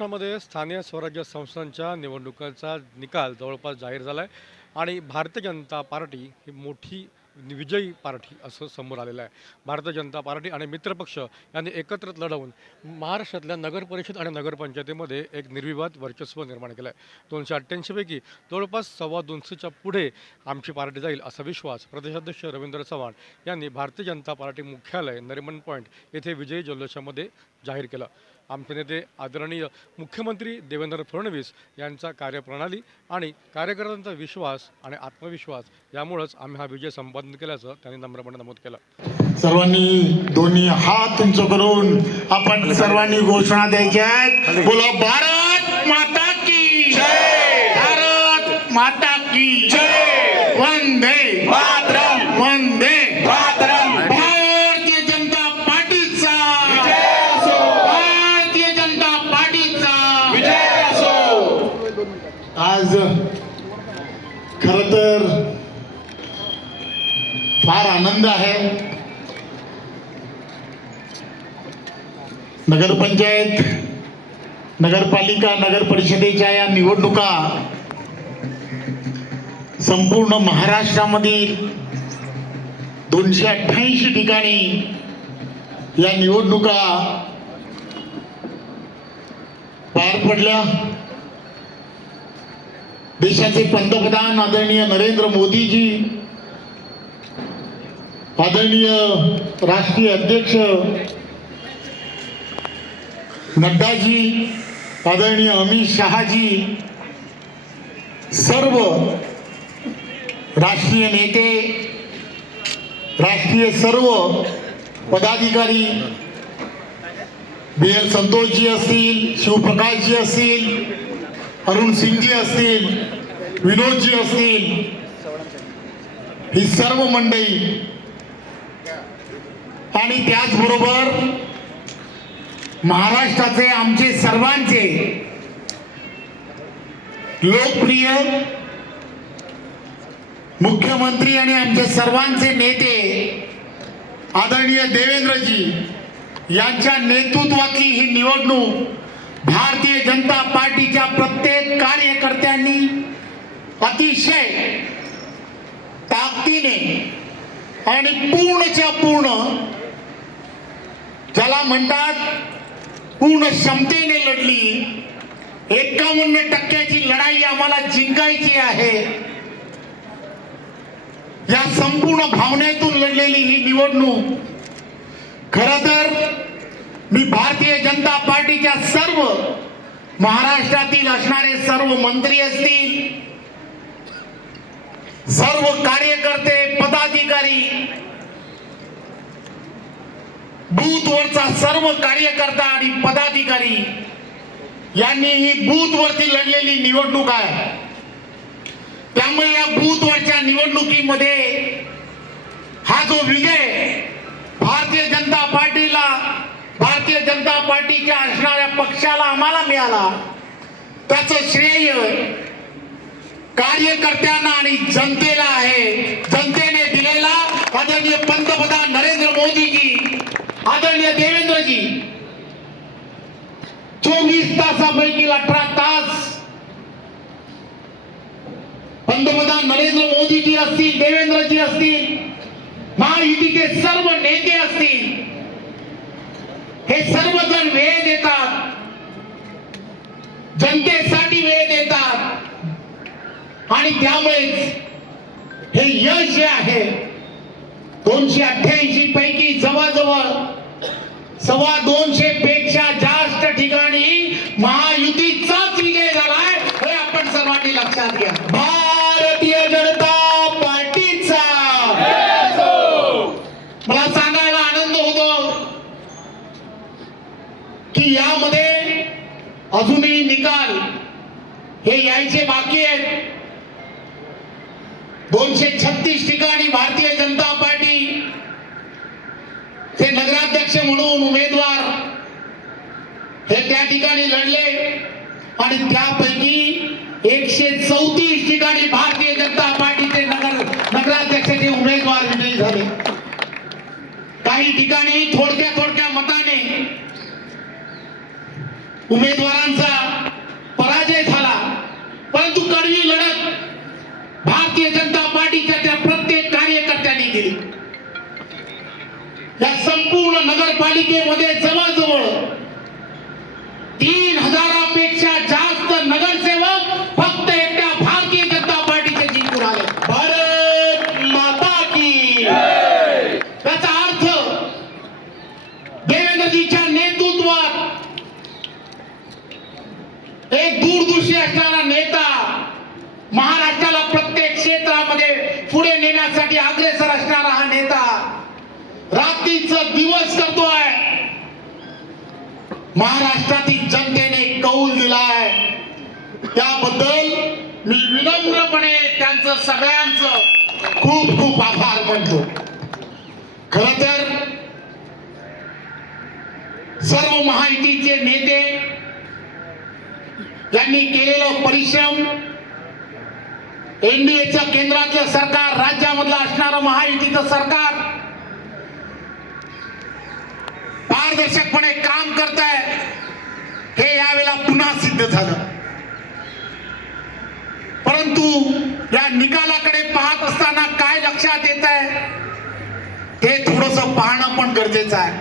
महाराष्ट्रामध्ये स्थानिक स्वराज्य संस्थांच्या निवडणुकांचा निकाल जवळपास जाहीर झाला आहे आणि भारतीय जनता पार्टी ही मोठी विजयी पार्टी असं समोर आलेलं आहे. भारतीय जनता पार्टी आणि मित्रपक्ष यांनी एकत्र लढवून महाराष्ट्रातल्या नगरपरिषद आणि नगरपंचायतीमध्ये एक निर्विवाद वर्चस्व निर्माण केलं आहे दोनशे अठ्ठ्याऐंशीपैकी जवळपास सव्वा दोनशेच्या पुढे आमची पार्टी जाईल असा विश्वास प्रदेशाध्यक्ष रवींद्र चव्हाण यांनी भारतीय जनता पार्टी मुख्यालय नरिमन पॉईंट येथे विजयी जल्लोषामध्ये जाहीर केलं. आमचे नेते आदरणीय मुख्यमंत्री देवेंद्र फडणवीस यांचा कार्यप्रणाली आणि कार्यकर्त्यांचा विश्वास आणि आत्मविश्वास यामुळंच आम्ही हा विजय संपादन केल्याचं त्यांनी नम्रपणे नमूद केलं. सर्वांनी दोन्ही हात उंच करून आपण सर्वांनी घोषणा द्यायच्या आहेत. बोला भारत माता की भारत माता की वंदे मातरम! वंदे मातरम! फार आनंद आहे. नगरपंचायत नगरपालिका नगर परिषदेच्या या निवडणुका संपूर्ण महाराष्ट्रामधील दोनशे अठ्ठ्याऐंशी ठिकाणी या निवडणुका पार पडल्या. देशाचे पंतप्रधान आदरणीय नरेंद्र मोदीजी आदरणीय राष्ट्रीय अध्यक्ष नड्डाजी आदरणीय अमित शहाजी सर्व राष्ट्रीय नेते राष्ट्रीय सर्व पदाधिकारी बी एल संतोषजी असतील शिवप्रकाशजी असतील अरुण सिंगजी असतील विनोदजी असतील ही सर्व मंडळी आणि त्याचबरोबर महाराष्ट्राचे आमचे सर्वांचे लोकप्रिय मुख्यमंत्री आणि आमचे सर्वांचे नेते आदरणीय देवेंद्रजी यांच्या नेतृत्वातली ही निवडणूक भारतीय जनता पार्टीच्या प्रत्येक कार्यकर्त्यांनी अतिशय ताकदीने आणि पूर्णच्या पूर्ण ज्याला म्हणतात पूर्ण क्षमतेने लढली. एकावन्न टक्क्याची लढाई आम्हाला जिंकायची आहे. या संपूर्ण भावनेतून लढलेली ही निवडणूक. खर तर मी भारतीय जनता पार्टीच्या सर्व महाराष्ट्रातील असणारे सर्व मंत्री असतील सर्व कार्यकर्ते पदाधिकारी बूथवरचा सर्व कार्यकर्ता आणि पदाधिकारी यांनी ही बूथवरती लढलेली निवडणूक आहे. त्यामुळे या बूथवरच्या निवडणुकीमध्ये हा जो विजय भारतीय जनता पार्टीला भारतीय जनता पार्टीच्या असणाऱ्या पक्षाला आम्हाला मिळाला त्याचं श्रेय कार्यकर्त्यांना आणि जनतेला आहे. जनतेने दिलेला आदरणीय पंतप्रधान नरेंद्र मोदीजी आदरणीय देवेंद्रजी चोवीस तासापैकी अठरा तास. पंतप्रधान नरेंद्र मोदीजी असतील देवेंद्रजी असतील महायुतीचे सर्व नेते असतील हे सर्वजण वेळ देतात. जनतेसाठी वेळ देतात. आणि त्यामुळेच हे यश जे आहे दोनशे अठ्ठ्याऐंशी पैकी जवळजवळ सव्वा दोनशे पेक्षा जास्त ठिकाणी महायुतीचाच विजय झालाय. हे आपण सर्वांनी लक्षात घ्या. भारतीय जनता पार्टीचा. मला सांगायला आनंद होतो की यामध्ये अजूनही निकाल हे यायचे बाकी आहेत. दोनशे छत्तीस ठिकाणी भारतीय जनता पार्टी ते अध्यक्ष म्हणून उमेदवार हे त्या ठिकाणी लढले आणि त्यापैकी एकशे चौतीस ठिकाणी भारतीय जनता पार्टीचे नगर नगराध्यक्षाचे उमेदवार विजयी झाले. काही ठिकाणी थोडक्या थोडक्या मताने उमेदवारांचा पराजय झाला परंतु कडवी लढत भारतीय जनता पार्टीच्या त्या प्रत्येक कार्यकर्त्यांनी केली. या संपूर्ण नगरपालिकेमध्ये जवळजवळ तीन हजारापेक्षा जास्त नगरसेवक फक्त एकट्या भारतीय जनता पार्टीचे जिंकून आले. भारत माता की त्याचा अर्थ देवेंद्रजीच्या नेतृत्वात एक दूरदृष्टी असणारा नेता महाराष्ट्राला प्रत्येक क्षेत्रामध्ये पुढे नेण्यासाठी अग्रेसर असणारा हा नेता रात्रीचा दिवस करतोय. महाराष्ट्रातील जनतेने कौल दिलाय. त्याबद्दल मी विनम्रपणे त्यांचं सगळ्यांचं खूप खूप आभार मानतो. खर तर सर्व महायुतीचे नेते यांनी केलेलं परिश्रम एनडीएचं केंद्रातलं सरकार राज्यामधलं असणारं महायुतीचं सरकार पारदर्शकपणे काम करत आहे हे यावेळेला पुन्हा सिद्ध झालं. परंतु या निकालाकडे पाहत असताना काय लक्षात येत आहे ते थोडस पाहणं पण गरजेचं आहे.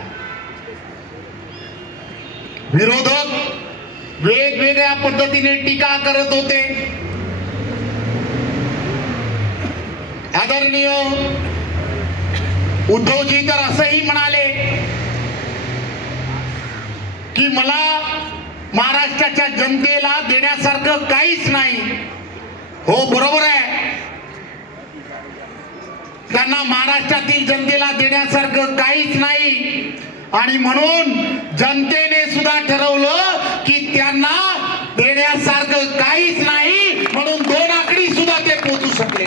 विरोधक वेगवेगळ्या पद्धतीने टीका करत होते. आदरणीय उद्धवजी तर असंही म्हणाले की मला महाराष्ट्राच्या जनतेला देण्यासारखं काहीच नाही. हो बरोबर आहे. त्यांना महाराष्ट्रातील जनतेला देण्यासारखं काहीच नाही. आणि म्हणून जनतेने सुद्धा ठरवलं की त्यांना देण्यासारखं काहीच नाही म्हणून दोन आकडी सुद्धा ते पोचू शकले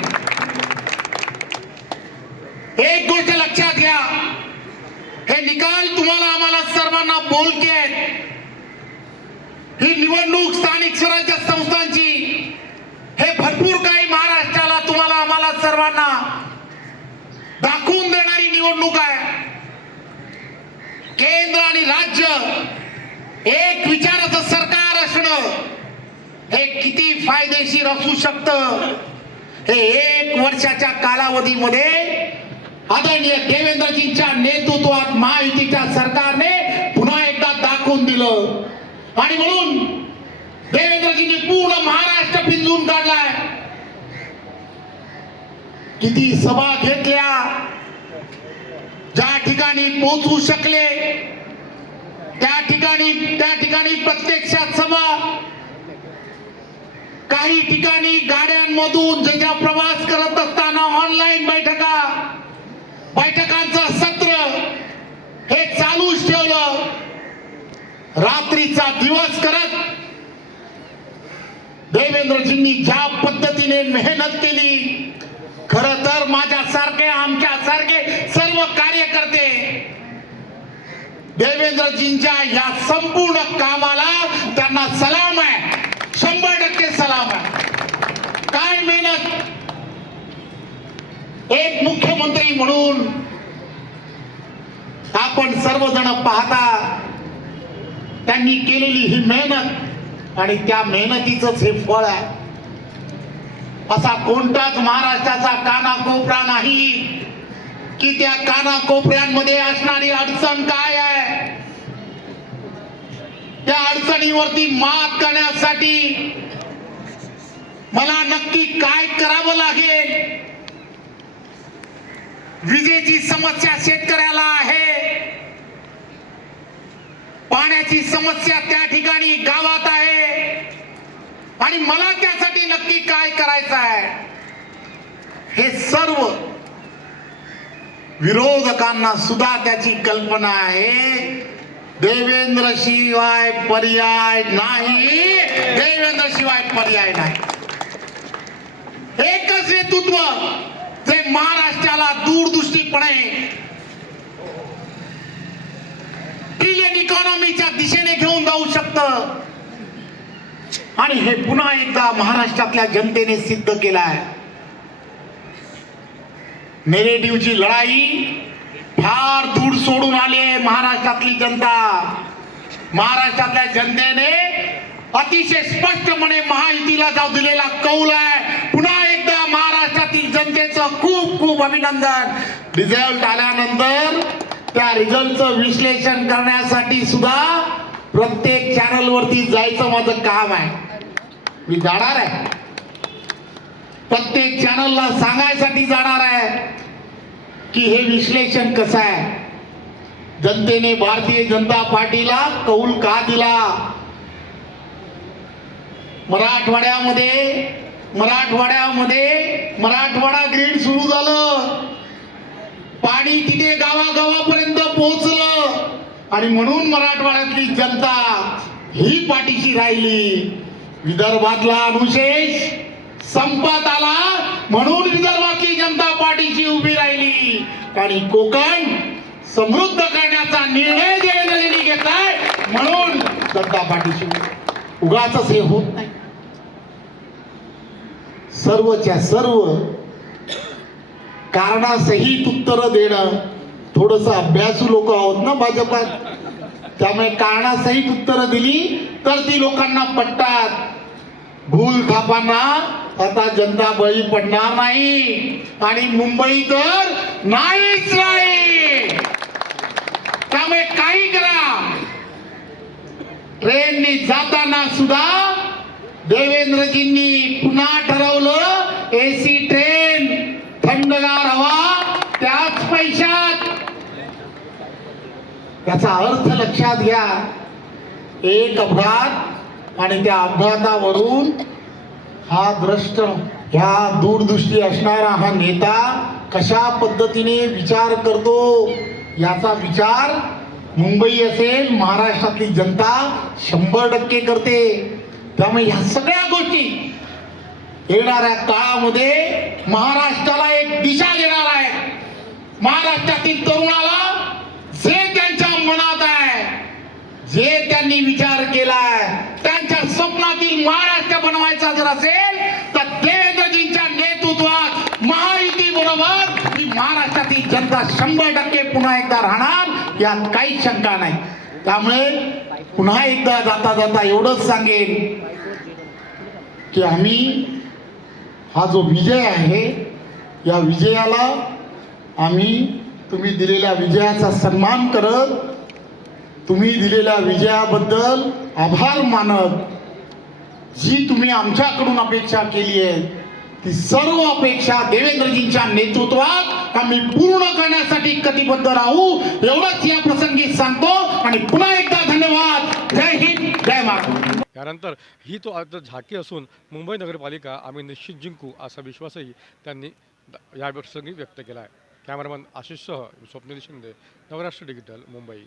एक गोष्ट लक्षात घ्या. हे निकाल तुम्हाला आम्हाला सर्वांना बोलके आहेत. ही निवडणूक स्थानिक स्वराज्य संस्थांची हे भरपूर काही महाराष्ट्राला तुम्हाला आम्हाला सर्वांना दाखवून देणारी निवडणूक आहे. केंद्र आणि राज्य एक विचाराचं सरकार असणं हे किती फायदेशीर असू शकतं? हे एक वर्षाच्या कालावधीमध्ये आदरणीय देवेंद्रजींच्या नेतृत्वात महायुतीच्या सरकारने पुन्हा एकदा दाखवून दिलं. आणि म्हणून देवेंद्रजींनी पूर्ण महाराष्ट्र पिंजून काढलाय. किती सभा घेतल्या ज्या ठिकाणी पोहोचू शकले त्या ठिकाणी त्या ठिकाणी प्रत्यक्षात सभा. काही ठिकाणी गाड्यांमधून जे ज्या प्रवास करत असताना ऑनलाईन बैठका बैठकांचं सत्र हे चालूच ठेवलं. रात्रीचा दिवस करत देवेंद्रजींनी ज्या पद्धतीने मेहनत केली खर तर माझ्यासारखे आमच्यासारखे सर्व कार्यकर्ते देवेंद्रजींच्या या संपूर्ण कामाला त्यांना सलाम आहे. शंभर टक्के सलाम आहे. काय मेहनत? एक मुख्यमंत्री म्हणून आपण सर्वजण पाहता त्यांनी केलेली ही मेहनत आणि त्या मेहनतीच हे फळ आहे. असा कोणताच महाराष्ट्राचा कानाकोपरा नाही की त्या कानाकोपऱ्यांमध्ये असणारी अडचण काय आहे? त्या अडचणीवरती मात करण्यासाठी मला नक्की काय करावं लागेल? विजेची समस्या शेतकऱ्याला आहे. पाण्याची समस्या त्या ठिकाणी गावात आहे. आणि मला त्यासाठी नक्की काय करायचं आहे? हे सर्व विरोधकांना सुद्धा त्याची कल्पना आहे. देवेंद्र शिवाय पर्याय नाही. देवेंद्र शिवाय पर्याय नाही. एकच नेतृत्व ते महाराष्ट्राला दूरदृष्टीपणे ट्रिलियन इकॉनॉमीच्या दिशेने घेऊन जाऊ शकतं. आणि हे पुन्हा एकदा महाराष्ट्रातल्या जनतेने सिद्ध केलं आहे नेरेटिव्हची लढाई फार दूर सोडून आली आहे महाराष्ट्रातली जनता. महाराष्ट्रातल्या जनतेने अतिशय स्पष्टपणे महायुतीला जाऊ दिलेला कौल आहे. खूप खूप अभिनंदन. रिझल्ट आल्यानंतर त्या रिझल्टचं विश्लेषण करण्यासाठी सुद्धा प्रत्येक चॅनल वरती जायचं माझं काम आहे. मी जाणार आहे. प्रत्येक चॅनलला सांगायसाठी जाणार आहे की हे विश्लेषण कसं आहे. जनतेने भारतीय जनता पार्टीला कौल का दिला? मराठवाड्यामध्ये मराठवाड्यामध्ये मराठवाडा ग्रीड सुरू झालं. पाणी तिथे गावागावापर्यंत पोहोचलं. आणि म्हणून मराठवाड्यातली जनता ही पाठीशी राहिली. विदर्भातला अनुशेष संपत आला. म्हणून विदर्भातली जनता पाठीशी उभी राहिली. आणि कोकण समृद्ध करण्याचा निर्णय देवेंद्रजींनी घेतलाय. म्हणून जनता पाठीशी उगाच हे होत नाही. सर्वच्या सर्व कारणासहित उत्तर देणं. थोडस अभ्यासू लोक आहोत ना भाजपात? त्यामुळे कारणासहित उत्तर दिली तर ती लोकांना पटतात. भूल थापांना आता जनता बळी पडणार नाही. आणि मुंबई तर नाहीच नाही त्यामुळे काही करा. ट्रेननी जाताना सुद्धा देवेंद्रजींनी पुन्हा ठरवलं एसी ट्रेन थंडगार हवा त्याच पैशात. याचा अर्थ लक्षात घ्या एक अपघात आणि त्या अपघातावरून हा द्रष्ट ह्या दूरदृष्टी असणारा हा नेता कशा पद्धतीने विचार करतो याचा विचार मुंबई असेल महाराष्ट्रातली जनता शंभर टक्के करते. त्यामुळे ह्या सगळ्या गोष्टी येणाऱ्या काळामध्ये महाराष्ट्राला एक दिशा देणार आहे महाराष्ट्रातील तरुणाला जे त्यांच्या मनात आहे जे त्यांनी विचार केलाय त्यांच्या स्वप्नातील महाराष्ट्र बनवायचा जर असेल तर देवेंद्रजींच्या नेतृत्वात महायुती बरोबर ही महाराष्ट्रातील जनता शंभर टक्के पुन्हा एकदा राहणार यात काहीच शंका नाही. त्यामुळे पुन्हा एकदा जाता जाता एवढंच सांगेन की आम्ही हा जो विजय आहे या विजयाला आम्ही तुम्ही दिलेल्या विजयाचा सन्मान करत तुम्ही दिलेल्या विजयाबद्दल आभार मानत जी तुम्ही आमच्याकडून अपेक्षा केली आहे ती सर्व अपेक्षा देवेंद्रजींच्या नेतृत्वात आम्ही पूर्ण करण्यासाठी कटिबद्ध राहू. एवढंच या प्रसंगी सांगतो आणि पुन्हा एकदा धन्यवाद. जय हिंद जय महाराष्ट्र. त्यानंतर ही तो आता झाकी असून मुंबई नगरपालिका आम्ही निश्चित जिंकू असा विश्वासही त्यांनी या प्रसंगी व्यक्त केला आहे. कॅमेरामन आशिषसह स्वप्नील शिंदे नवराष्ट्र डिजिटल मुंबई.